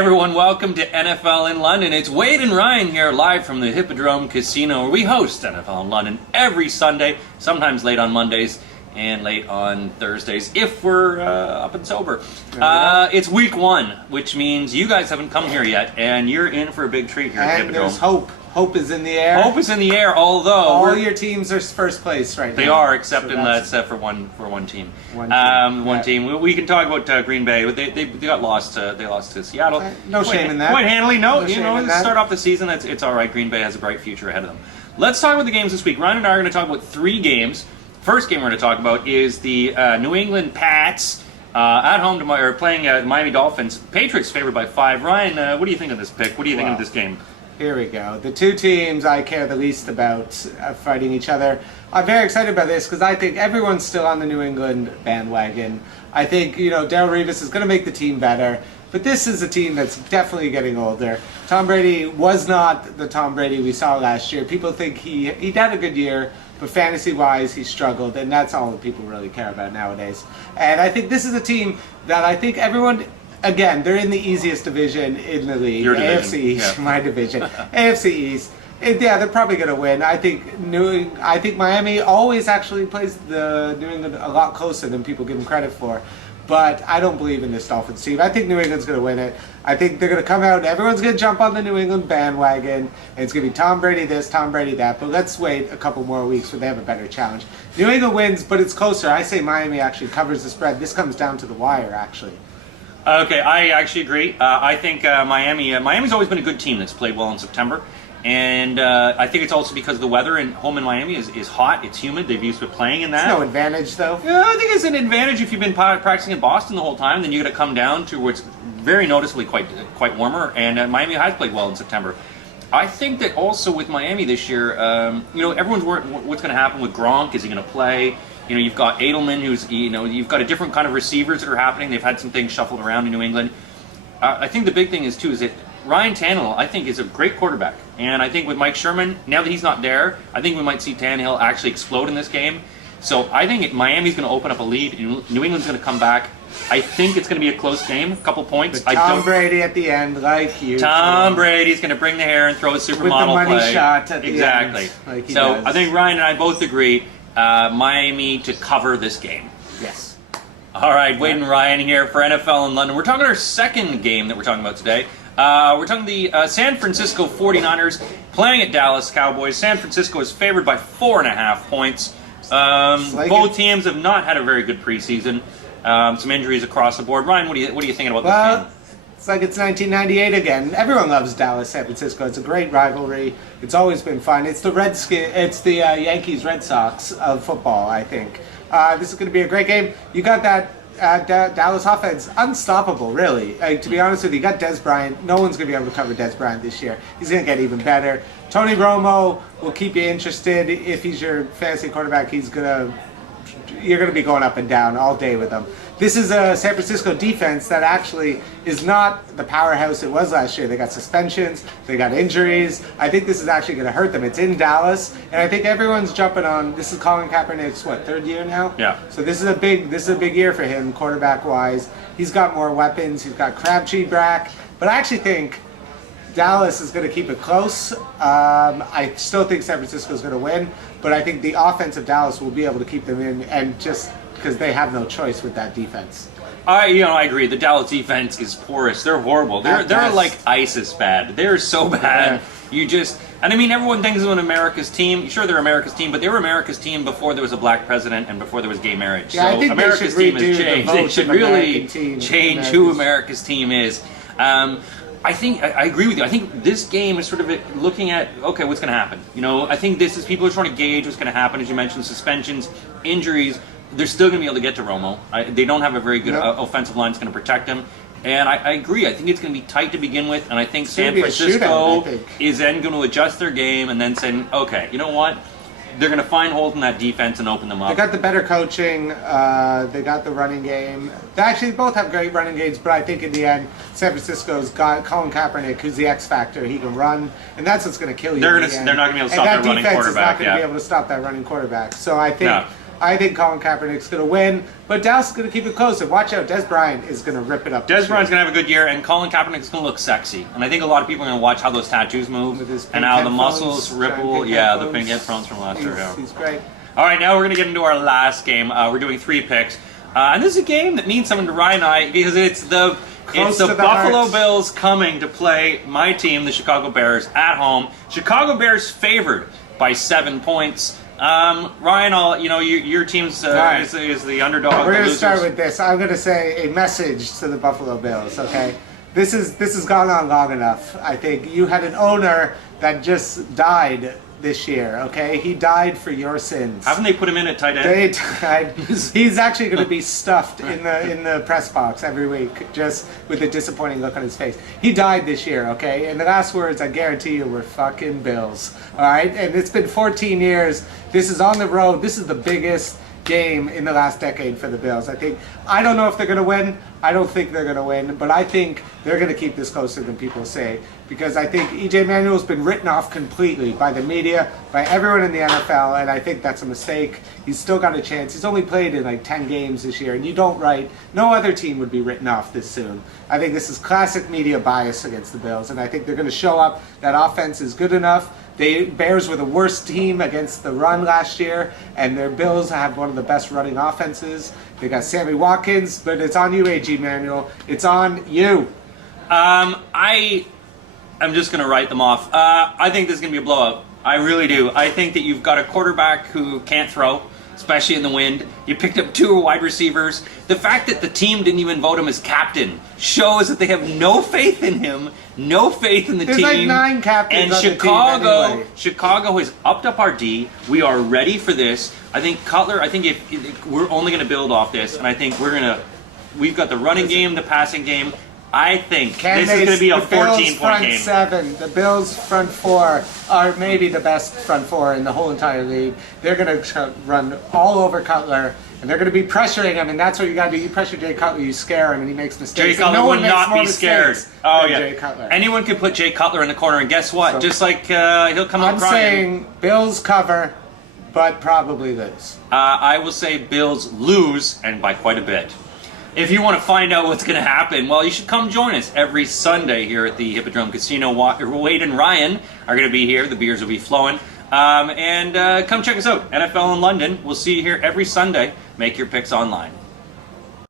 everyone, welcome to NFL in London. It's Wade and Ryan here live from the Hippodrome Casino where we host NFL in London every Sunday, sometimes late on Mondays and late on Thursdays if we're up and sober. It's week one, which means you guys haven't come here yet and you're in for a big treat here at And Hippodrome. there's hope. Hope is in the air. Hope is in the air, although all your teams are first place right now. they are, except in that's for one team. One team. We can talk about Green Bay, but they got lost. They lost to Seattle. No shame in that. Quite handily. No, shame in that. Start off the season. It's all right. Green Bay has a bright future ahead of them. Let's talk about the games this week. Ryan and I are going to talk about 3 games. First game we're going to talk about is the New England Pats at home to playing Miami Dolphins. Patriots favored by 5. Ryan, what do you think of this pick? What do you think of this game? Here we go. The two teams I care the least about fighting each other. I'm very excited about this because I think everyone's still on the New England bandwagon. I think, Darrelle Revis is going to make the team better. But this is a team that's definitely getting older. Tom Brady was not the Tom Brady we saw last year. People think he had a good year, but fantasy-wise, he struggled, and that's all that people really care about nowadays. And I think this is a team that I think everyone... Again, they're in the easiest division in the league. Your division. AFC East, yeah. My division. AFC East. Yeah, they're probably going to win. I think Miami always actually plays the New England a lot closer than people give them credit for. But I don't believe in this Dolphins team. I think New England's going to win it. I think they're going to come out. Everyone's going to jump on the New England bandwagon. And it's going to be Tom Brady this, Tom Brady that. But let's wait a couple more weeks when they have a better challenge. New England wins, but it's closer. I say Miami actually covers the spread. This comes down to the wire, actually. Okay, I actually agree. I think Miami's always been a good team that's played well in September. And I think it's also because the weather home in Miami is hot, it's humid, they've used to playing in that. It's no advantage, though. Yeah, I think it's an advantage if you've been practicing in Boston the whole time, then you got to come down to where it's very noticeably quite warmer, and Miami has played well in September. I think that also with Miami this year, everyone's worried what's going to happen with Gronk. Is he going to play? You've got Edelman, who's, you've got a different kind of receivers that are happening. They've had some things shuffled around in New England. I think the big thing is that Ryan Tannehill, I think, is a great quarterback. And I think with Mike Sherman, now that he's not there, I think we might see Tannehill actually explode in this game. So I think Miami's going to open up a lead, and New England's going to come back. I think it's going to be a close game, a couple points. But Tom Brady at the end, like you. Tom Brady's going to bring the hair and throw a supermodel with the money play. shot at the exactly. end. Like he so does. I think Ryan and I both agree Miami to cover this game. Yes. All right, Wade and Ryan here for NFL in London. We're talking our second game that we're talking about today. We're talking the San Francisco 49ers playing at Dallas Cowboys. San Francisco is favored by 4.5 points. Both teams have not had a very good preseason. Some injuries across the board. Ryan, what are you thinking about this game? It's like it's 1998 again. Everyone loves Dallas, San Francisco. It's a great rivalry. It's always been fun. It's the Yankees Red Sox of football, I think. This is going to be a great game. You got that Dallas offense unstoppable, really. To be honest with you, you got Dez Bryant. No one's going to be able to cover Dez Bryant this year. He's going to get even better. Tony Romo will keep you interested. If he's your fantasy quarterback, you're going to be going up and down all day with him. This is a San Francisco defense that actually is not the powerhouse it was last year. They got suspensions, they got injuries. I think this is actually going to hurt them. It's in Dallas, and I think everyone's jumping on. This is Colin Kaepernick's third year now? Yeah. So this is a big year for him, quarterback wise. He's got more weapons. He's got Crabtree back, but I actually think Dallas is going to keep it close. I still think San Francisco is going to win, but I think the offense of Dallas will be able to keep them in, and just because they have no choice with that defense. I agree. The Dallas defense is porous. They're horrible. They're like ISIS bad. They're so bad. Yeah. And I mean, everyone thinks of an America's team. Sure, they're America's team, but they were America's team before there was a black president and before there was gay marriage. Yeah, so I think America's team has changed. They should really change who America's team is. I agree with you. I think this game is sort of looking at, okay, what's going to happen? I think people are trying to gauge what's going to happen. As you mentioned, suspensions, injuries. They're still going to be able to get to Romo. They don't have a very good offensive line that's going to protect him. And I agree. I think it's going to be tight to begin with. And I think San Francisco is then going to adjust their game and then say, okay, you know what? They're going to find holes in that defense and open them up. They got the better coaching. They got the running game. They actually both have great running games, but I think in the end, San Francisco's got Colin Kaepernick, who's the X factor. He can run, and that's what's going to kill you. They're not going to be able to stop their running quarterback. They're not going to be able to stop that running quarterback. So I think I think Colin Kaepernick's going to win, but Dallas is going to keep it close. And watch out, Des Bryant is going to rip it up. Des Bryant's going to have a good year, and Colin Kaepernick's going to look sexy. And I think a lot of people are going to watch how those tattoos move With his and pink how the headphones, muscles giant ripple. pink Yeah, the headphones. pink headphones from last year. Yeah. He's great. All right, now we're going to get into our last game. We're doing 3 picks. And this is a game that means something to Ryan and I because it's the Close to the Buffalo heart. Bills coming to play my team, the Chicago Bears, at home. Chicago Bears favored by 7 points. Ryan, your team's right. is the underdog. We're the going to losers. start with this. I'm going to say a message to the Buffalo Bills, okay? This has gone on long enough. I think you had an owner that just died this year, okay? He died for your sins. Haven't they put him in at tight end? They died. He's actually going to be stuffed in the press box every week, just with a disappointing look on his face. He died this year, okay? And the last words, I guarantee you, were fucking Bills. All right? And it's been 14 years. This is on the road. This is the biggest game in the last decade for the Bills. I don't know if they're going to win. I don't think they're going to win, but I think they're going to keep this closer than people say because I think E.J. Manuel's been written off completely by the media, by everyone in the NFL, and I think that's a mistake. He's still got a chance. He's only played in like 10 games this year, and no other team would be written off this soon. I think this is classic media bias against the Bills, and I think they're going to show up. That offense is good enough. The Bears were the worst team against the run last year, and their Bills have one of the best running offenses. They got Sammy Watkins, but it's on you, A.G. Manuel. It's on you. I'm just going to write them off. I think this is going to be a blowout. I really do. I think that you've got a quarterback who can't throw, especially in the wind. You picked up 2 wide receivers. The fact that the team didn't even vote him as captain shows that they have no faith in him, no faith in the There's team. like 9 captains and on the team anyway. Chicago has upped up our D. We are ready for this. I think Cutler. I think if we're only going to build off this, and I think we've got the running game, the passing game. I think this is going to be a 14-point game. 7, the Bills front 4 are maybe the best front 4 in the whole entire league. They're going to run all over Cutler, and they're going to be pressuring him, and that's what you got to do. You pressure Jay Cutler, you scare him, and he makes mistakes. Jay Cutler no would not be scared. Oh yeah, Jay Cutler. Anyone could put Jay Cutler in the corner, and guess what? So, just like he'll come out I'm crying. saying Bills cover, but probably lose. I will say Bills lose, and by quite a bit. If you want to find out what's going to happen, well, you should come join us every Sunday here at the Hippodrome Casino. Wade and Ryan are going to be here. The beers will be flowing. And come check us out. NFL in London. We'll see you here every Sunday. Make your picks online.